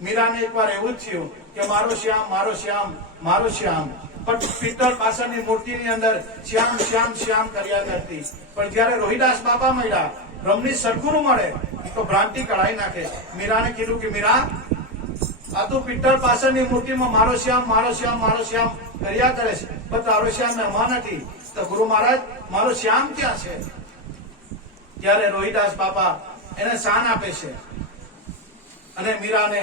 મીરાને એકવાર એવું જ થયું કે મારો શ્યામ, મારો શ્યામ, મારો શ્યામ. પણ પિત્તળ પાછળની મૂર્તિની અંદર શ્યામ શ્યામ શ્યામ કર્યા કરતી. પણ જયારે રોહિદાસ બાબા મળ્યા બ્રહ્મની સદગુરુ મળે તો ભ્રાંતિ કઢાઈ નાખે. મીરાને કીધું કે મીરા, આ તો પિત્તળ પાછળની મૂર્તિમાં મારો શ્યામ મારો શ્યામ મારો શ્યામ કર્યા કરે છે, પણ તારો શ્યામ એમાં નથી. તો ગુરુ મહારાજ, મારો શ્યામ ક્યાં છે? ત્યારે રોહિદાસ બાપા એને શાન આપે છે અને મીરાને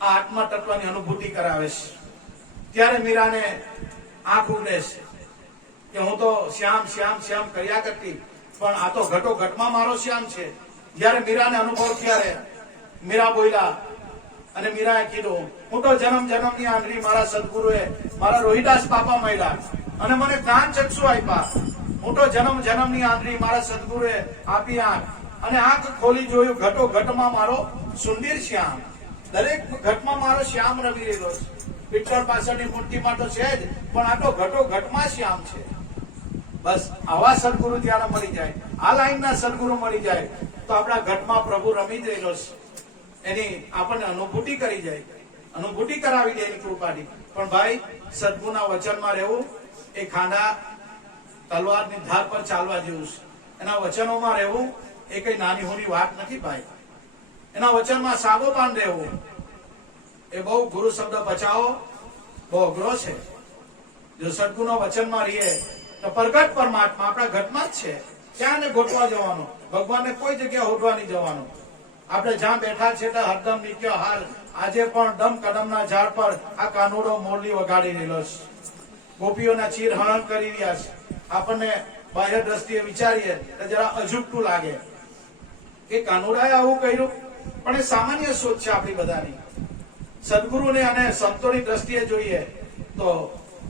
આ આત્મા તત્વની અનુભૂતિ કરાવે છે. ત્યારે મીરાને આંખ ઉગડે છે કે હું તો શ્યામ શ્યામ શ્યામ કર્યા કરતી, પણ આ તો ઘટો ઘટમાં મારો શ્યામ છે. જયારે મીરાને અનુભવ ત્યારે મીરા બોલ્યા અને મીરાએ કીધું, હું તો જન્મ જન્મની આંગળી મારા સદગુરુએ મારા રોહિદાસ બાપા મળ્યા અને મને જ્ઞાન ચક્ષુ આપ્યા. હું તો જન્મ જન્મની આંગળી મારા સદગુરુએ આપી આંખ, અને આંખ ખોલી જોયું, ઘટો ઘટમાં મારો સુંદર શ્યામ. દરેક ઘટમાં મારો શ્યામ રમી રહેલો છે. પિત્તળ પાછળની મૂર્તિમાં તો છે જ, પણ આ તો ઘટો ઘટમાં શ્યામ છે. બસ આવા સદગુરુ જયારે મળી જાય, આ લાઈનના સદગુરુ મળી જાય તો આપણા ઘટમાં પ્રભુ રમી જ રહેલો છે. એની આપણને અનુભૂતિ કરી જાય, અનુભૂતિ કરાવી દે એની કૃપાથી. પણ ભાઈ, સદગુરુના વચનમાં રહેવું એ ખાંડા તલવારની ધાર પર ચાલવા જેવું છે. એના વચનોમાં રહેવું એ કઈ નાની હોની વાત નથી ભાઈ. એના વચનમાં સાગોપાન રહેવું એ બહુ ગુરુ શબ્દ બચાવો બહુ અઘરો છે. જો સદગુરુના વચનમાં રહીએ તો પ્રગટ પરમાત્મા આપણા ઘટમાં જ છે. ક્યાં ને ગોતવા જવાનું, ભગવાનને કોઈ જગ્યા હોદવા નહીં જવાનું. આપણે જ્યાં બેઠા છે ત્યાં હરદમ નીકળ્યો હાલ. આજે પણ દમ કદમના ઝાડ પર આ કાનુડો મોરલી વગાડી રહેલો છે. ગોપીઓના ચીર હરણ કરી રહ્યા છે. આપણને બાહ્ય દ્રષ્ટિએ વિચારીએ તો જરા અજુગતું લાગે કે કાનુડાએ આવું કર્યું, પણ એ સામાન્ય સોચ છે આપણી બધાની. સદગુરુને અને સંતોની દ્રષ્ટિએ જોઈએ તો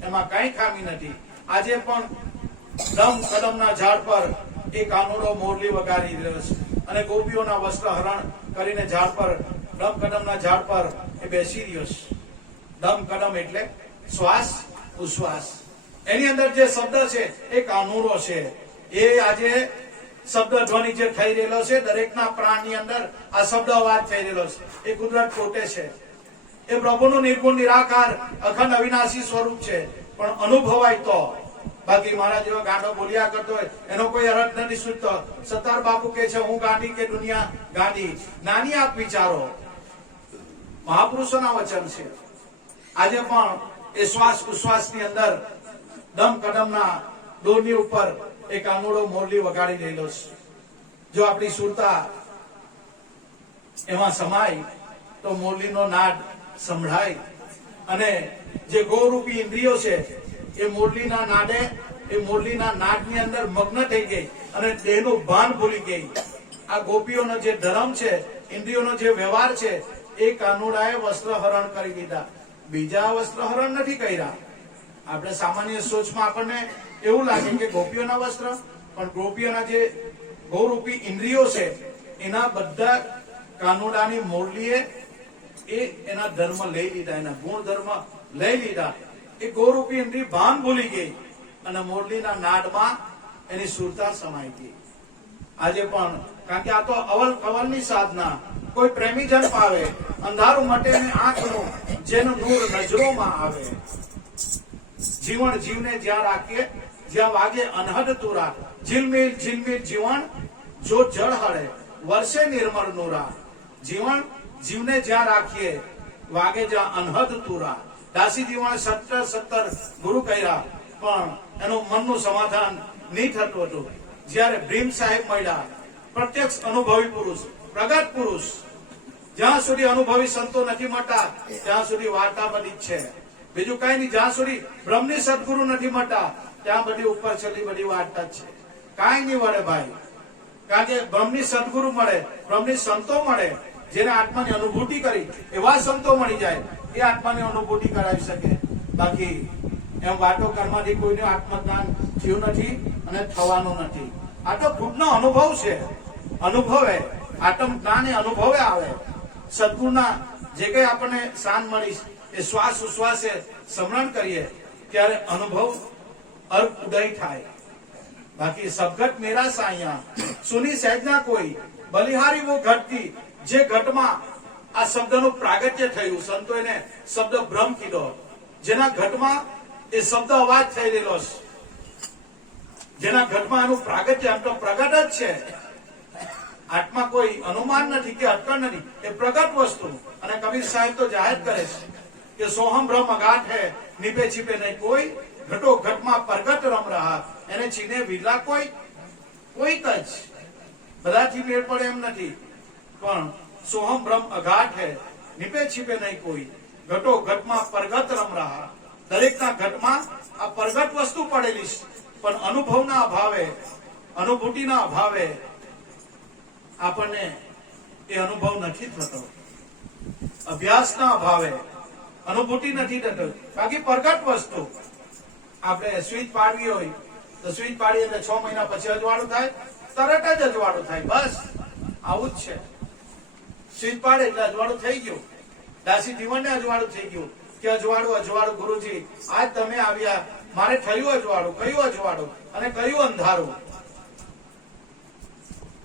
એમાં કઈ ખામી નથી. આજે પણ દમ કદમના ઝાડ પર એ કાનુડો મોરલી વગાડી રહ્યો છે અને ગોપીઓના વસ્ત્ર હરણ કરીને ઝાડ પર, દમ કદમના ઝાડ પર એ બેસી રહ્યો છે. દમ કદમ એટલે શ્વાસ ઉશ્વાસ. એની અંદર જે શબ્દ છે એ કાનુડો છે. એ આજે શબ્દ ધ્વનિ જે થઈ રહેલો છે દરેકના પ્રાણની અંદર, આ શબ્દ અવાજ થઈ રહેલો છે એ કુદરત પોતે છે. એ પ્રભુનું નિર્ગુણ નિરાકાર અખંડ અવિનાશી સ્વરૂપ છે, પણ અનુભવાય તો. બાકી મારા જેવો ગાંડો બોલ્યા કરતો હોય એનો કોઈ અર્થ નથી સૂચતો. સત્તાર બાપુ કે છે હું ગાંડી કે દુનિયા ગાંડી. નાની આપ વિચારો, મહાપુરુષોના વચન છે. આજે પણ એ શ્વાસ ઉશ્વાસની અંદર દમ કદમના દોરની ઉપર એ કાનુડો મોરલી વગાડી રહેલો છે. જો આપણી સુરતા એમાં સમાય તો મોરલીનો નાદ સંભળાય. અને જે ગૌરૂપી ઇન્દ્રિયો છે એ મોરલીના નાદે, એ મોરલીના નાદની અંદર મગ્ન થઈ ગઈ અને દેહનું ભાન ભૂલી ગઈ. આ ગોપીઓનો જે ધર્મ છે, ઇન્દ્રિયોનો જે વ્યવહાર છે, એ કાનુડાએ વસ્ત્ર હરણ કરી દીધા. બીજા વસ્ત્ર હરણ નથી કર્યા. આપણે સામાન્ય સોચમાં આપણને એવું લાગે કે ગોપીઓના વસ્ત્ર, પણ ગોપીઓના જે ગૌરૂપી ઇન્દ્રિયો છે એના બધા કાનુડાની મોરલીએ એ એના ધર્મ લઈ લીધા, એના ગુણ ધર્મ લઈ લીધા. એ ગૌરૂપી ઇન્દ્રિય ભાન ભૂલી ગઈ અને મોરલીના નાદમાં એની સુરતા સમાઈ ગઈ. આજે પણ, કારણ કે આ તો અવલ કવલની સાધના. કોઈ પ્રેમીજન પાવે, અંધારું મટે ને આંખનું જેનું નૂર નજરોમાં આવે. જીવન જીવને જ્યાં રાખીએ, જ્યાં વાગે અનહદ તુરા. ઝિલમિલ ઝિલમિલ જીવન જો જળ હળે, વર્ષે નિર્મળ નુરા. જીવન જીવને જ્યાં રાખીએ, વાગે જ્યાં અનહદ તુરા. દાસી જીવન 17 ગુરુ કર્યા, પણ એનું મનનું સમાધાન નહીં થતું હતું. જયારે ભીમ સાહેબ મળ્યા, પ્રત્યક્ષ અનુભવી પુરુષ, પ્રગટ પુરુષ. જ્યાં સુધી અનુભવી સંતો નથી મળતા ત્યાં સુધી વાર્તા બધી જ છે, બીજું કઈ નહીં. જ્યાં સુધી બ્રહ્મની સદગુરુ નથી મળતા ત્યાં બધી ઉપર છેલ્લી બધી વાર્તા જ છે. કાંઈ નહીં વળે ભાઈ. કારણ કે બ્રહ્મની સદગુરુ મળે, બ્રહ્મની સંતો મળે, જેને આત્માની અનુભૂતિ કરી એવા સંતો મળી જાય, એ આત્માની અનુભૂતિ કરાવી શકે. બાકી એમ વાતો કરવાથી કોઈને આત્મજ્ઞાન થયું નથી અને થવાનું નથી. આ તો ખુદનો અનુભવ છે. અનુભવે આત્મ જ્ઞાન એ અનુભવે આવે. સદગુરુના જે કઈ આપણને શાન મળી એ શ્વાસ ઉશ્વાસે સ્મરણ કરીએ ત્યારે અનુભવ અર્ક ઉદય થાય. બાકી સબઘટ મેરા સાયા સુની સહેજના કોઈ બલિહારી વો ઘટતી. જે ઘટમાં આ શબ્દનું પ્રાગટ્ય થયું, સંતો એને શબ્દ બ્રહ્મ કીધો. જેના ઘટમાં એ શબ્દ અવાજ થઈ રહેલો છે, જેના ઘટમાં એનું પ્રાગટ્ય, આમ તો પ્રગટ જ છે, આત્મા કોઈ અનુમાન નથી કે અટકળ નથી, એ પ્રગટ વસ્તુ. અને કબીર સાહેબ તો જાહેર કરે છે કે સોહમ બ્રહ્મ અગાટ હે, નિપે छिपे નહીં કોઈ, ઘટો ઘટમાં પ્રગટ રમ રહા, એને ચીને વિરલા કોઈ, કોઈક જ. બધાથી મેળ પડે એમ નથી, પણ સોહમ બ્રહ્મ અગાટ હે, નિપે छिपे નહીં કોઈ, ઘટો ઘટમાં પ્રગટ રમ રહા. દરેકના ઘટમાં આ પ્રગટ વસ્તુ પડેલી છે, પણ અનુભવના અભાવે, અનુભૂતિના અભાવે આપણને એ અનુભવ નથી થતો. અભ્યાસના અભાવે અનુભૂતિ નથી થતો. બાકી પ્રગટ વસ્તુ આપણે સ્વિચ પાડવી હોય તો સ્વિચ પાડીએ એટલે 6 મહિના પછી અજવાળું થાય, તરત જ અજવાળું થાય. બસ આવું જ છે. સ્વિચ પાડે એટલે અજવાળું થઈ ગયું. દાસી જીવનને અજવાળું થઈ ગયું કે અજવાળું અજવાળું ગુરુજી આજ તમે આવ્યા, મારે થયું અજવાળું. કયું અજવાળું અને કયું અંધારું?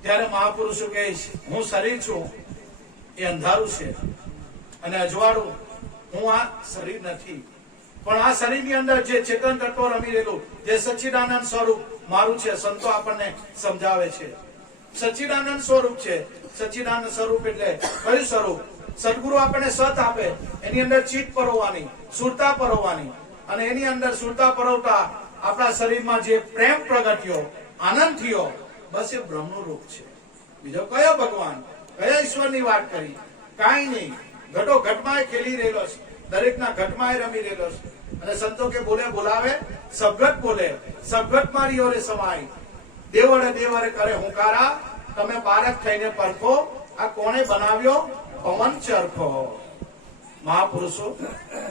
ત્યારે મહાપુરુષો કહે છે હું શરીર છું, એ અંધારું છે, અને અજવાળું હું આ શરીર નથી. પણ આ શરીરની અંદર જે ચેતન તત્વ રમી રહેલું, જે સચ્ચિદાનંદ સ્વરૂપ મારું છે, સંતો આપણને સમજાવે છે. સચ્ચિદાનંદ સ્વરૂપ છે. સચ્ચિદાનંદ સ્વરૂપ એટલે કયું સ્વરૂપ? સદગુરુ આપણને સત આપે, એની અંદર ચિત્ત પરોવાની, સુરતા પરોવાની, અને એની અંદર સુરતા પરોવતા આપણા શરીરમાં જે પ્રેમ પ્રગટ્યો, આનંદ થયો, બસ એ બ્રહ્મનું રૂપ છે. બીજો કયો ભગવાન, કયા ઈશ્વરની વાત કરી? કાંઈ નહીં. ઘટો ઘટમાં ખેલી રહેલો છે, દરેકના ઘટમાં રમી રહેલો છે. અને સંતો કે બોલે બોલાવે, સબગત બોલે, સબગત મારી ઓરે સમાય, દેવળે દેવળે કરે હુંકારા, તમે પારખ થઈને પરખો, આ કોણે બનાવ્યો પવન ચરખો. મહાપુરુષો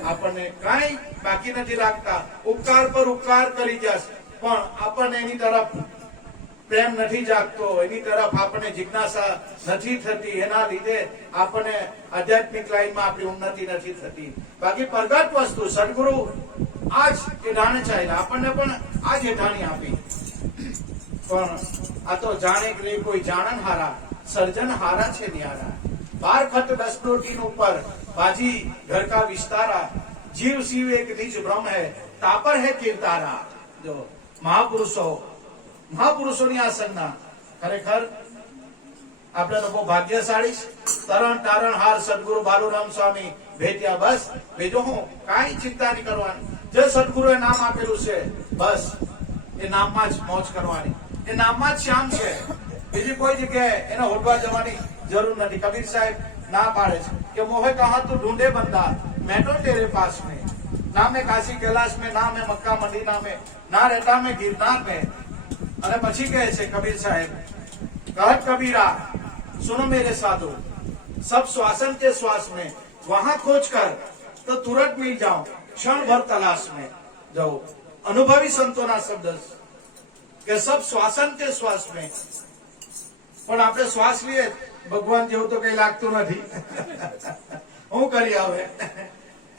આપણને કાંઈ બાકી નથી રાખતા, ઉપકાર પર ઉપકાર કરી જશે, પણ આપણને એની તરફ પ્રેમ નથી જાગતો, એની તરફ આપણને જિજ્ઞાસા નથી થતી. એના લીધે આપણને આધ્યાત્મિક લાઈનમાં આપણી ઉન્નતિ નથી થતી. બાકી પ્રગટ વસ્તુ સદગુરુ આજ એ ઢાણે ચાલ્યા, આપણને પણ આજ એ ઢાણી આપી. પણ આ તો જાણે કે કોઈ જાણન હારા, સર્જન હારા છે ન્યારા. 12 ખત 10 ડોટી ઉપર બાજી ઘર કા વિસ્તારા, જીવ શિવ એક નિજ બ્રહ્મ હે, તાપર હે કીર્તારા. જો મહાપુરુષોની આ સંજ્ઞા ખરેખર આપણે તો બહુ ભાગ્યશાળી. તરણ તારણ હાર સદગુરુ બાલુરામ સ્વામી ભેટ્યા. બસ બીજું હું કાંઈ ચિંતા નહીં કરવાની. જે સદગુરુએ નામ આપેલું છે, બસ એ નામમાં જ મોજ કરવાની, એ નામમાં જ શ્યામ છે. બીજી કોઈ જગ્યાએ એને હોડવા જવાની જરૂર નથી. કબીર સાહેબ ના પાડે છે કે મોહે કહા તું ઢૂંઢે બંદા, मैं तो तेरे पास में, ना मैं काशी कैलाश में, ना मैं मक्का मदीना में, ना रहता मैं गिरनार में. અને પછી કહે છે કબીર સાહેબ, कहत कबीरा सुनो मेरे साधु, सब श्वासन के श्वास में, वहां खोज कर तो तुरंत मिल जाओ, क्षण भर तलाश में. जाओ अनुभवी संतोना शब्द કે સબ શ્વાસન કે શ્વાસ में. પણ આપણે શ્વાસ લઈએ ભગવાન જેવું તો કઈ લાગતું નથી. હું કરી આવે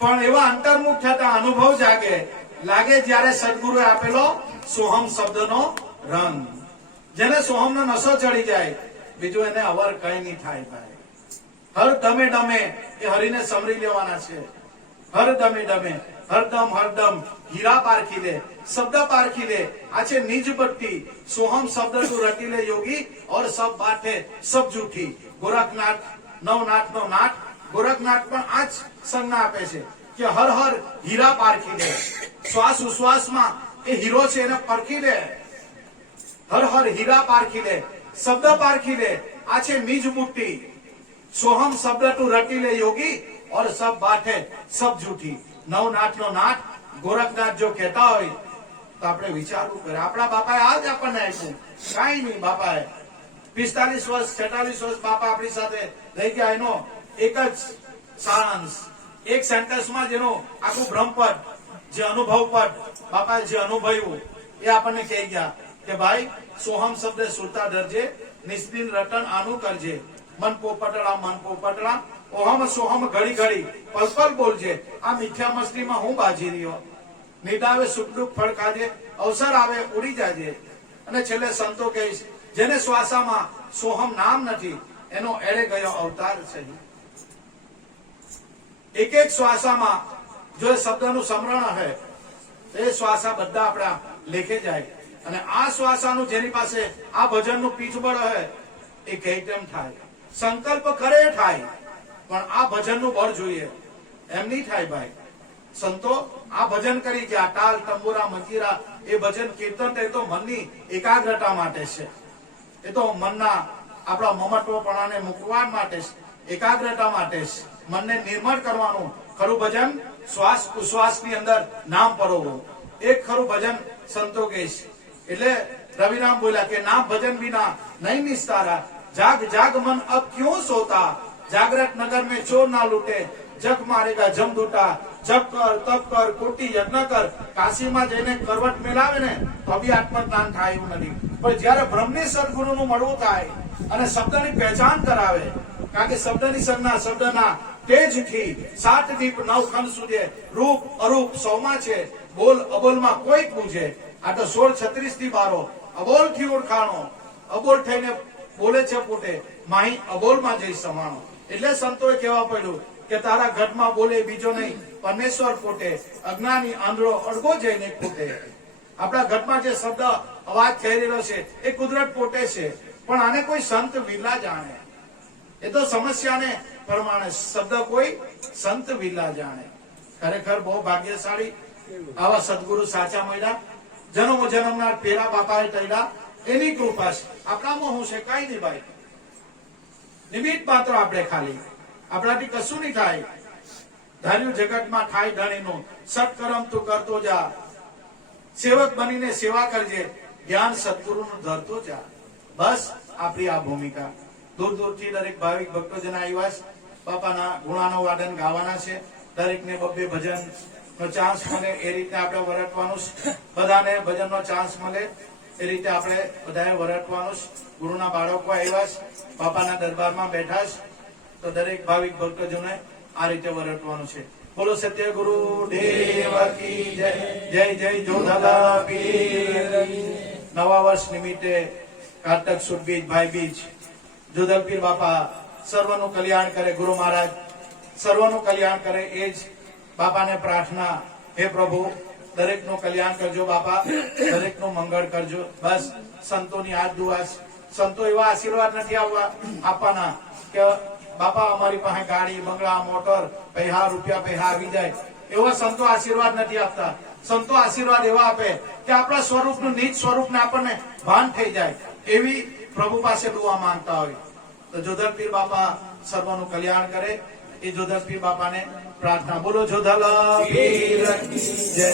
પણ એવા અંતર્મુખ થતા અનુભવ જાગે, લાગે જ્યારે સદગુરુએ આપેલો સોહમ શબ્દનો રંગ. જેને સોહમનો નશો ચડી જાય, બીજું એને અવર કઈ નહીં થાય ભાઈ. હર દમે ડમે એ હરીને સમરી લેવાના છે. હર દમે ડમે, હરદમ હરદમ હીરા પારખી લે, શબ્દ પારખી લે. આ છે નિજ ભક્તિ. સોહમ શબ્દ તું રટી લે યોગી, और सब बातें सब झूठी. ગોરખનાથ નવનાથ નો નાથ, ગોરખનાથ પણ આ જ સંજ્ઞા આપે છે કે હર હર હીરા પારખી લે. શ્વાસ ઉશ્વાસમાં એ હીરો છે, એને પરખી લે. હર હર હીરા પારખી લે, શબ્દ પારખી લે. આ છે નિજ મુક્તિ. સોહમ શબ્દ તું રટી લે યોગી, और सब बातें सब झूठी. નવનાથ નો નાથ ગોરખનાથ જો કહેતા હોય તો આપણે વિચારવું કરે. આપણા બાપાએ આજ આપણને આપ્યું, કાંઈ નહીં. બાપાએ 45 વર્ષ 46 વર્ષ બાપા આપણી સાથે રહી ગયા. એનો એક જ સારાંશ, એક સેન્ટેન્સમાં જેનો આખું બ્રહ્મપદ, જે અનુભવ પદ બાપાએ જે અનુભવ્યું એ આપણને કહી ગયા કે ભાઈ સોહમ શબ્દ સુરતા ધરજે, નિસ્દિન રટન આનું કરજે. મન પોપટડા મન પોપટડા, ઓહમ સોહમ ઘડી ઘડી પલ પલ બોલજે. આ મીઠા મસ્તીમાં હું બાજી રહ્યો, નિડાવે સુખ દુઃખ ફળ ખાજે, અવસર આવે ઉડી જાજે. અને છેલ્લે સંતો કહે છે, જેને શ્વાસામાં સોહમ નામ નથી, એનો એળે ગયો અવતાર છે. એક એક શ્વાસામાં જો શબ્દનું સમરણ હે, એ શ્વાસા બધા આપણા લેખે જાય. અને આ શ્વાસાનું જેની પાસે આ ભજનનું પીઠબળ હે, એ કહે તેમ થાય, સંકલ્પ કરે થાય, પણ આ ભજનનું બળ જોઈએ, એમ નહીં થાય ભાઈ. સંતો આ ભજન કરી ગયા, તાલ તંબુરા મંજીરા, એ ભજન કીર્તન એ તો મનની એકાગ્રતા માટે છે, એ તો મનના આપણા મમત્વપણાને મૂકવા માટે છે, એકાગ્રતા માટે છે, મનને નિર્મળ કરવાનું ખરું ભજન. શ્વાસ ઉશ્વાસની અંદર નામ પરોવો, એક ખરું ભજન સંતો કહે છે. એટલે રવિરામ બોલ્યા કે નામ ભજન વિના નહીં નિસ્તારા, જાગ જાગ મન અબ ક્यों સોતા, જાગૃત નગર में ચોર ના લૂટે, જગ મારેગા જમદૂટા, જપ કર તપ કર કોટી યજ્ઞ કર. કાશીમાં જઈને કરવટ મેલાવે ને તો બી આત્મજ્ઞાન થાય એવું નથી, પણ જયારે બ્રહ્મની સદગુરુનું મળવું થાય અને શબ્દની પહેચાન કરાવે, કારણ કે શબ્દની સંજ્ઞા શબ્દના તેજથી 7 દીપ 9 ખંડ સુધી રૂપ અરૂપ સૌમાં છે, બોલ અબોલમાં કોઈ પૂછે. આ તો 16:36 થી 12 અબોલ થી ઓળખાણો, અબોલ થઈને બોલે છે પોતે, માહી અબોલમાં જઈ સમાણો. એટલે સંતોએ કહેવા પડ્યું કે તારા ઘટમાં બોલે બીજો નહીં, પરમેશ્વર પોતે, અજ્ઞાની આંધળો અડગો જઈને પોતે. આપણા ઘટમાં જે શબ્દ અવાજ થઈ રહેલો છે એ કુદરત પોતે છે, પણ આને કોઈ સંત વિરલા જાણે. એ તો સમસ્યાને પ્રમાણે શબ્દ કોઈ સંત વિરલા જાણે. ખરેખર બહુ ભાગ્યશાળી આવા સદગુરુ સાચા મળ્યા, જન્મો જન્મનાર પેલા બાપાએ તૈડા, એની કૃપા છે. આપણામાં હું છે કઈ નહીં ભાઈ, નિમિત્ત માત્ર આપણે ખાલી, આપણાથી કશું નહીં થાય. ધાર્યું જગતમાં થાય ધણીનું, સત્કર્મ તું કરતો જા, સેવક બનીને સેવા કરજે, જ્ઞાન સદગુરુનું ધરતો જા. બસ આપણી આ ભૂમિકા. દૂર દૂરથી દરેક ભાવિક ભક્તોજન આવ્યા છે, બાપાના ગુણાનો વાદન ગાવાના છે, દરેકને બબ્બે ભજન નો ચાન્સ મળે એ રીતે આપણે વરતવાનું છે, બધાને ભજનનો ચાન્સ મળે એ રીતે આપણે બધાએ વરતવાનું છે. ગુરુના બાળકો આવ્યા છે, બાપાના દરબારમાં બેઠા છે, તો દરેક ભાવિક ભક્તજોને આ રીતે વરતવાનું છે. બોલો સત્ય ગુરુ દેવ કી જય. જય જય જોધાલા પીર. નવા વર્ષ નિમિત્તે કારતક સુદ બીજ ભાઈ બીજ, જોધલ પીર બાપા સર્વનું કલ્યાણ કરે, ગુરુ મહારાજ સર્વનું કલ્યાણ કરે, એ જ બાપાને પ્રાર્થના. હે પ્રભુ દરેકનું કલ્યાણ કરજો બાપા, દરેકનું મંગળ કરજો. બસ સંતોની આ દુઆ. સંતો એવા આશીર્વાદ નથી આપવાના કે બાપા અમારી પાસે ગાડી બંગલા મોટર પૈસા રૂપિયા પૈસા આવી જાય, એવા સંતો આશીર્વાદ નથી આપતા. સંતો આશીર્વાદ એવા આપે કે આપણા સ્વરૂપનું નીચ સ્વરૂપને આપણને ભાન થઈ જાય, એવી પ્રભુ પાસે દુઆ માંગતા હોય. તો જોધલ પીર બાપા સર્વનું કલ્યાણ કરે, એ જોધલ પીર બાપાને પ્રાર્થના. બોલો જોધલ પીર જય.